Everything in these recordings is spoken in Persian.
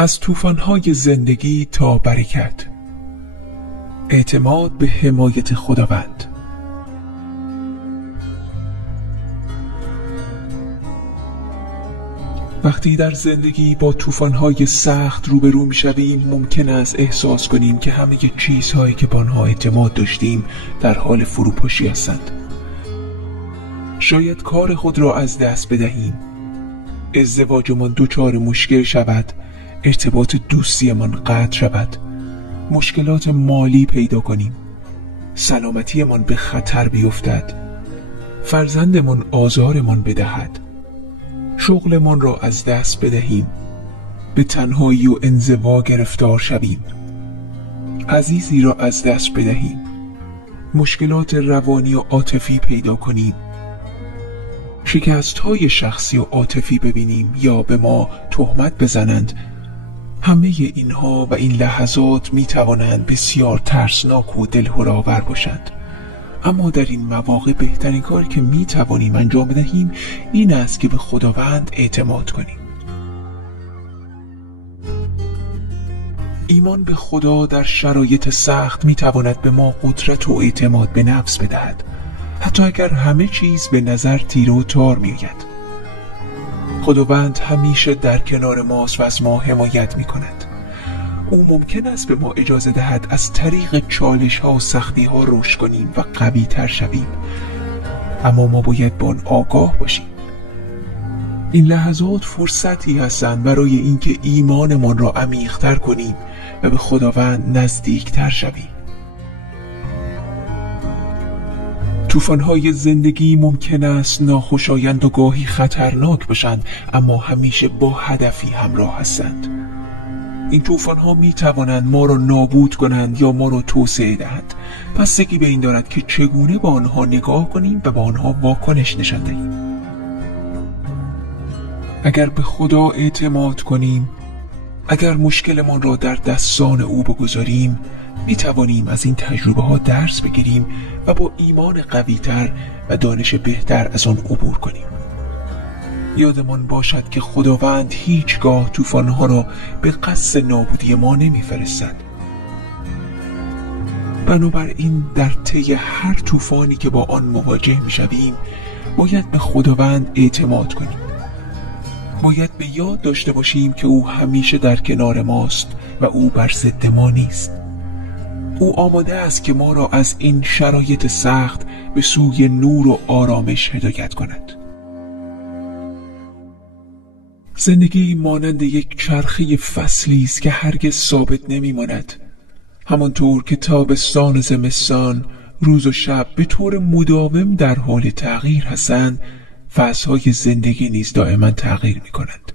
از طوفان‌های زندگی تا برکت. اعتماد به حمایت خداوند. وقتی در زندگی با طوفان‌های سخت روبرو می‌شویم، ممکن است احساس کنیم که همه چیزهایی که به آنها اعتماد داشتیم در حال فروپاشی هستند. شاید کار خود را از دست بدهیم، ازدواجمان دچار مشکل شود، ارتباط دوستیمان قطع شود، مشکلات مالی پیدا کنیم، سلامتیمان به خطر بیفتد، فرزندمان آزارمان بدهد، شغلمان را از دست بدهیم، به تنهایی و انزوا گرفتار شویم، عزیزی را از دست بدهیم، مشکلات روانی و عاطفی پیدا کنیم، شکست‌های شخصی و عاطفی ببینیم یا به ما تهمت بزنند. همه اینها و این لحظات می توانند بسیار ترسناک و دلهره‌آور باشند، اما در این مواقع بهترین کاری که می توانیم انجام بدهیم این است که به خداوند اعتماد کنیم. ایمان به خدا در شرایط سخت می تواند به ما قدرت و اعتماد به نفس بدهد، حتی اگر همه چیز به نظر تیره و تار می آید. خداوند همیشه در کنار ماست و از ما حمایت می کند. او ممکن است به ما اجازه دهد از طریق چالش ها و سختی ها رشد کنیم و قوی تر شویم، اما ما باید به آن آگاه باشیم. این لحظات فرصتی هستند برای اینکه ایمانمان را عمیق‌تر کنیم و به خداوند نزدیکتر شویم. طوفان‌های زندگی ممکن است ناخوشایند و گاهی خطرناک باشند، اما همیشه با هدفی همراه هستند. این طوفان‌ها می توانند ما را نابود کنند یا ما را توسعه دهند. بستگی به این دارد که چگونه با آنها نگاه کنیم و با آنها واکنش نشان دهیم. اگر به خدا اعتماد کنیم، اگر مشکلمان را در دستان او بگذاریم، می توانیم از این تجربه ها درس بگیریم و با ایمان قوی‌تر و دانش بهتر از آن عبور کنیم. یادمان باشد که خداوند هیچگاه طوفان‌ها را به قصد نابودی ما نمی‌فرستد. بنابراین در طی هر طوفانی که با آن مواجه می‌شویم، باید به خداوند اعتماد کنیم. باید به یاد داشته باشیم که او همیشه در کنار ماست و او بر ضد ما نیست. او آماده است که ما را از این شرایط سخت به سوی نور و آرامش هدایت کند. زندگی مانند یک چرخه فصلی است که هرگز ثابت نمی‌ماند. همانطور که تابستان و زمستان، روز و شب به طور مداوم در حال تغییر هستند، فصل‌های زندگی نیز دائما تغییر می‌کنند.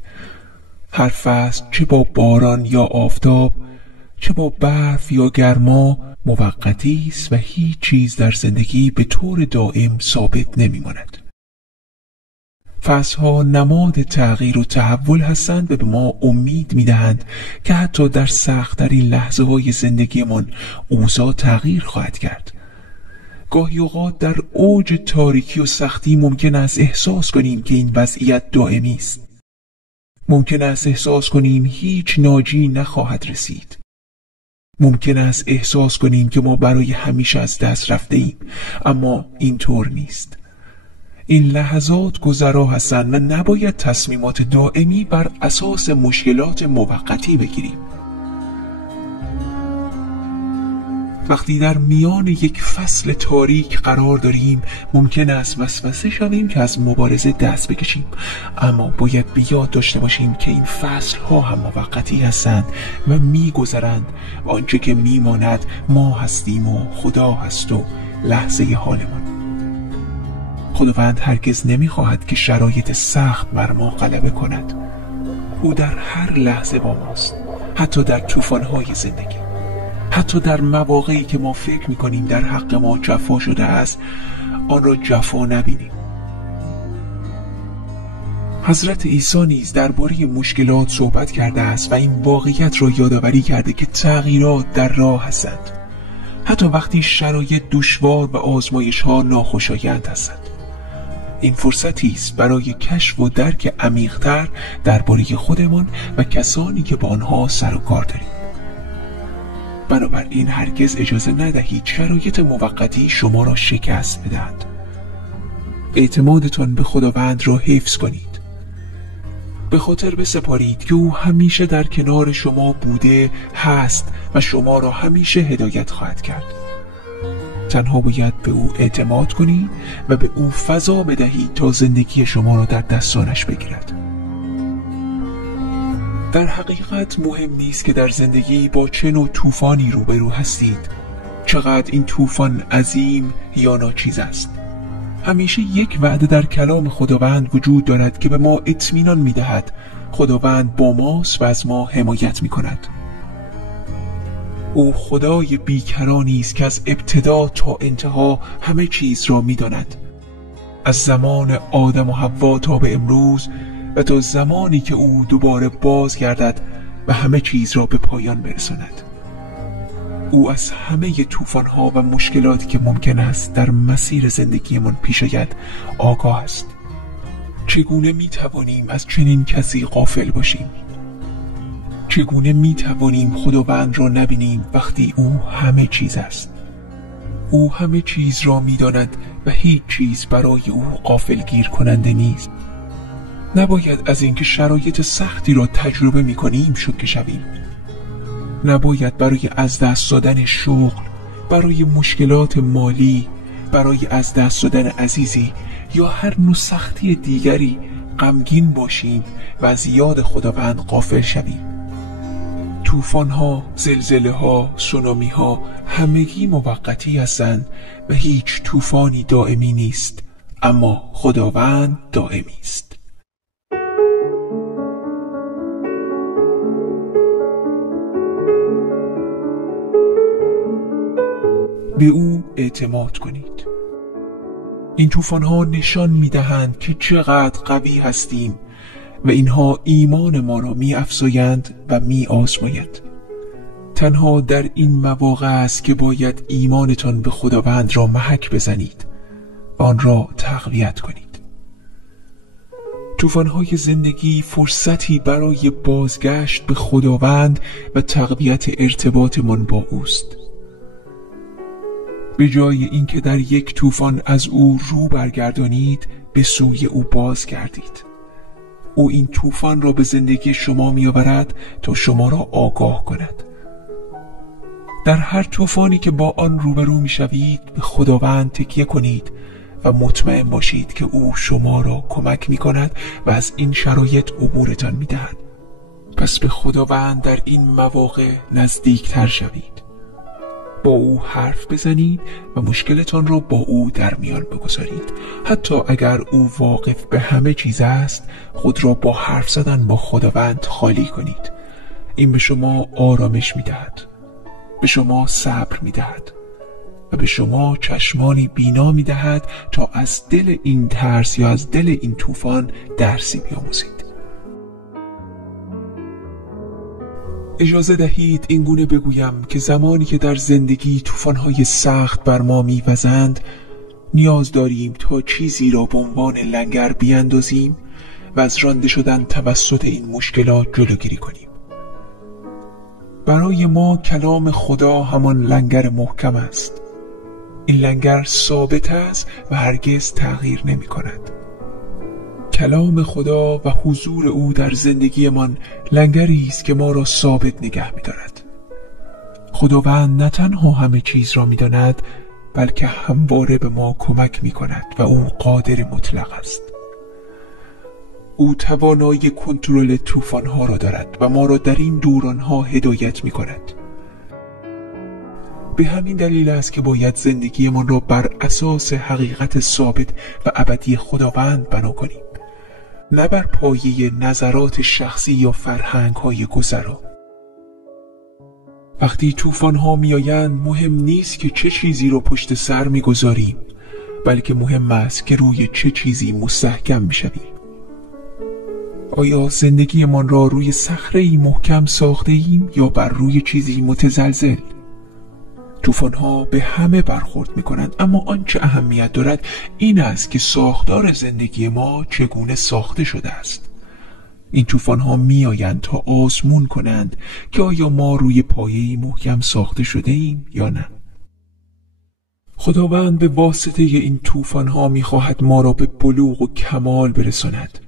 هر فصل چه با باران یا آفتاب، چه با برف یا گرما، موقتی است و هیچ چیز در زندگی به طور دائم ثابت نمی‌ماند. فصل‌ها نماد تغییر و تحول هستند و به ما امید می‌دهند که حتی در سخت‌ترین لحظه‌های زندگیمان اوضاع تغییر خواهد کرد. گاهی اوقات در اوج تاریکی و سختی ممکن است احساس کنیم که این وضعیت دائمی است. ممکن است احساس کنیم هیچ ناجی نخواهد رسید. ممکن است احساس کنیم که ما برای همیشه از دست رفته ایم، اما اینطور نیست. این لحظات گذرا هستند و نباید تصمیمات دائمی بر اساس مشکلات موقتی بگیریم. وقتی در میان یک فصل تاریک قرار داریم، ممکن است وسوسه شویم که از مبارزه دست بکشیم، اما باید به یاد داشته باشیم که این فصل ها هم موقتی هستند و میگذرند و آنچه که میماند ما هستیم و خدا هست و لحظه حالمان. خداوند هرگز نمیخواهد که شرایط سخت بر ما غلبه کند. او در هر لحظه با ماست، حتی در طوفان‌های زندگی، حتی در مواقعی که ما فکر میکنیم در حق ما جفا شده است، آن را جفا نبینیم. حضرت عیسی نیز درباره مشکلات صحبت کرده است و این واقعیت را یادآوری کرده که تغییرات در راه هستند، حتی وقتی شرایط دشوار و آزمایش‌ها ناخوشایند هستند. این فرصتی است برای کشف و درک عمیق‌تر درباره خودمان و کسانی که با آنها سر و کار داریم. بنابراین هرگز اجازه ندهید شرایط موقتی شما را شکست بدهد. اعتمادتان به خداوند را حفظ کنید. به خاطر بسپارید که او همیشه در کنار شما بوده، هست و شما را همیشه هدایت خواهد کرد. تنها باید به او اعتماد کنید و به او فضا بدهید تا زندگی شما را در دستانش بگیرد. در حقیقت مهم نیست که در زندگی با چه نوع طوفانی روبرو هستید، چقدر این طوفان عظیم یا ناچیز است. همیشه یک وعده در کلام خداوند وجود دارد که به ما اطمینان می‌دهد خداوند با ماست و از ما حمایت می‌کند. او خدای بیکرانی است که از ابتدا تا انتها همه چیز را می‌داند. از زمان آدم و حوا تا به امروز و تا زمانی که او دوباره بازگردد و همه چیز را به پایان برساند. او از همه طوفان‌ها و مشکلاتی که ممکن است در مسیر زندگیمان پیش آید آگاه است. چگونه می‌توانیم از چنین کسی غافل باشیم؟ چگونه می‌توانیم خداوند را نبینیم وقتی او همه چیز است؟ او همه چیز را می‌داند و هیچ چیز برای او غافلگیر کننده نیست. نباید از اینکه شرایط سختی را تجربه می‌کنیم شوکه شویم. نباید برای از دست دادن شغل، برای مشکلات مالی، برای از دست دادن عزیزی یا هر نوع سختی دیگری غمگین باشیم و از یاد خداوند غافل شویم. طوفان‌ها، زلزله‌ها، سونامی‌ها همگی موقتی هستند و هیچ طوفانی دائمی نیست، اما خداوند دائمی است. به او اعتماد کنید. این طوفان‌ها نشان می‌دهند که چقدر قوی هستیم و اینها ایمان ما را می‌افزایند و می‌آزمایند. تنها در این مواقع است که باید ایمانتان به خداوند را محک بزنید و آن را تقویت کنید. طوفان‌های زندگی فرصتی برای بازگشت به خداوند و تقویت ارتباطمان با اوست. به جای اینکه در یک طوفان از او رو برگردانید، به سوی او بازگردید. او این طوفان را به زندگی شما می‌آورد تا شما را آگاه کند. در هر طوفانی که با آن روبرو می‌شوید، به خداوند تکیه کنید و مطمئن باشید که او شما را کمک می‌کند و از این شرایط عبورتان می‌دهد. پس به خداوند در این مواقع نزدیکتر شوید. با او حرف بزنید و مشکلتان را با او در میان بگذارید. حتی اگر او واقف به همه چیز است، خود را با حرف زدن با خداوند خالی کنید. این به شما آرامش می‌دهد، به شما صبر می‌دهد و به شما چشمانی بینا می‌دهد تا از دل این ترس یا از دل این طوفان درسی بیاموزید. اجازه دهید این گونه بگویم که زمانی که در زندگی طوفان‌های سخت بر ما می‌وزند، نیاز داریم تا چیزی را به عنوان لنگر بیاندازیم و از رانده شدن توسط این مشکلات جلوگیری کنیم. برای ما کلام خدا همان لنگر محکم است. این لنگر ثابت است و هرگز تغییر نمی‌کند. کلام خدا و حضور او در زندگیمان لنگری است که ما را ثابت نگه می‌دارد. خداوند نه تنها همه چیز را می‌داند، بلکه همواره به ما کمک می‌کند و او قادر مطلق است. او توانایی کنترل طوفان‌ها را دارد و ما را در این دوران‌ها هدایت می‌کند. به همین دلیل است که باید زندگیمان را بر اساس حقیقت ثابت و ابدی خداوند بنا کنیم، نه بر پایه نظرات شخصی یا فرهنگ‌های گذرا. وقتی طوفان‌ها می‌آیند، مهم نیست که چه چیزی را پشت سر می‌گذاریم، بلکه مهم است که روی چه چیزی مستحکم می‌شویم. آیا زندگیمان را روی صخره‌ای محکم ساخته‌ایم یا بر روی چیزی متزلزل؟ طوفان‌ها به همه برخورد می‌کنند، اما آنچه اهمیت دارد این است که ساختار زندگی ما چگونه ساخته شده است. این طوفان‌ها می‌آیند تا آزمون کنند که آیا ما روی پایه‌ای محکم ساخته شده ایم یا نه. خداوند به واسطه این طوفان‌ها می‌خواهد ما را به بلوغ و کمال برساند.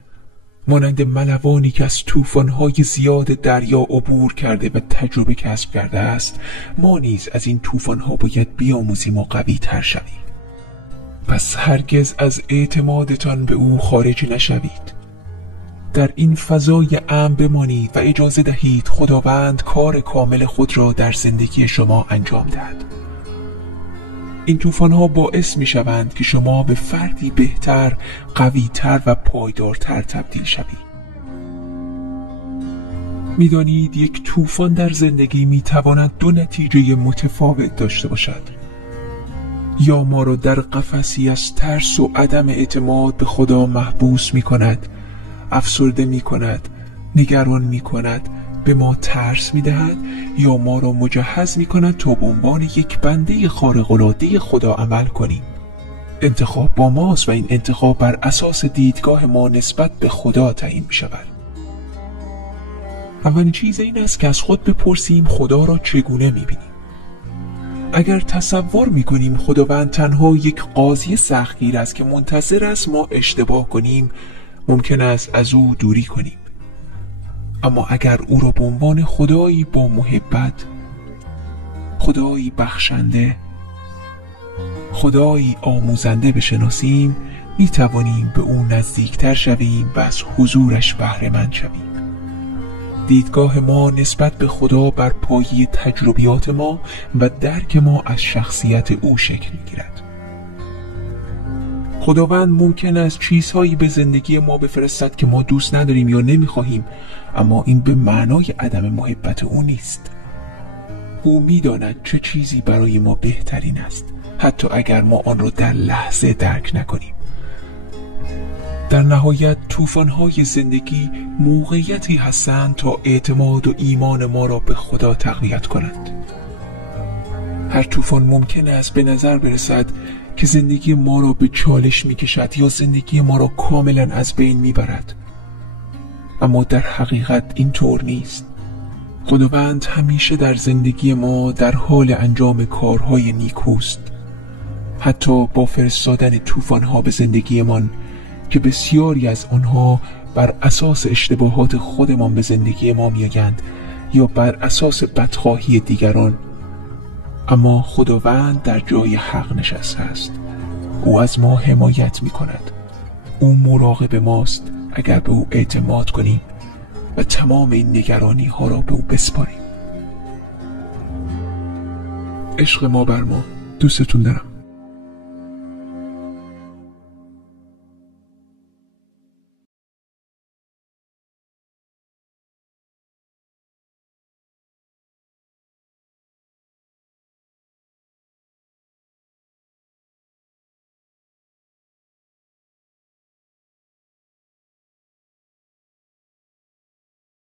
مانند ملوانی که از طوفان‌های زیاد دریا عبور کرده و تجربه کسب کرده است، ما نیز از این طوفان‌ها باید بیاموزیم و قوی‌تر شویم. پس هرگز از اعتمادتان به او خارج نشوید. در این فضای امن بمانید و اجازه دهید خداوند کار کامل خود را در زندگی شما انجام دهد. این طوفان‌ها باعث می‌شوند که شما به فردی بهتر، قوی‌تر و پایدارتر تبدیل شوید. می‌دانید یک طوفان در زندگی می‌تواند دو نتیجه متفاوت داشته باشد. یا ما را در قفسی از ترس و عدم اعتماد به خدا محبوس می‌کند، افسرده می‌کند، نگران می‌کند، به ما ترس می‌دهد، یا ما را مجهز می‌کند تا به عنوان یک بنده خارق‌العاده خدا عمل کنیم. انتخاب با ماست و این انتخاب بر اساس دیدگاه ما نسبت به خدا تعیین می‌شود. اولین چیز این است که از خود بپرسیم خدا را چگونه می‌بینیم. اگر تصور می‌کنیم خداوند تنها یک قاضی سختگیر است که منتظر است ما اشتباه کنیم، ممکن است از او دوری کنیم. اما اگر او را به عنوان خدایی با محبت، خدایی بخشنده، خدایی آموزنده بشناسیم، می توانیم به او نزدیکتر شویم و از حضورش بهره مند شویم. دیدگاه ما نسبت به خدا بر پایه تجربیات ما و درک ما از شخصیت او شکل می گیرد. خداوند ممکن است چیزهایی به زندگی ما بفرستد که ما دوست نداریم یا نمیخواهیم، اما این به معنای عدم محبت او نیست. او میداند چه چیزی برای ما بهترین است، حتی اگر ما آن را در لحظه درک نکنیم. در نهایت طوفان‌های زندگی موقعیتی هستند تا اعتماد و ایمان ما را به خدا تقویت کنند. هر طوفان ممکن است به نظر برسد که زندگی ما را به چالش می‌کشد یا زندگی ما را کاملا از بین می‌برد، اما در حقیقت این طور نیست. خداوند همیشه در زندگی ما در حال انجام کارهای نیکوست. حتی با فرستادن طوفان‌ها به زندگیمان که بسیاری از آنها بر اساس اشتباهات خودمان به زندگی ما می‌آیند یا بر اساس بدخواهی دیگران، اما خداوند در جای حق نشسته است. او از ما حمایت می‌کند. او مراقب ماست اگر به او اعتماد کنیم و تمام این نگرانی ها را به او بسپاریم. عشق ما بر ما. دوستتون دارم.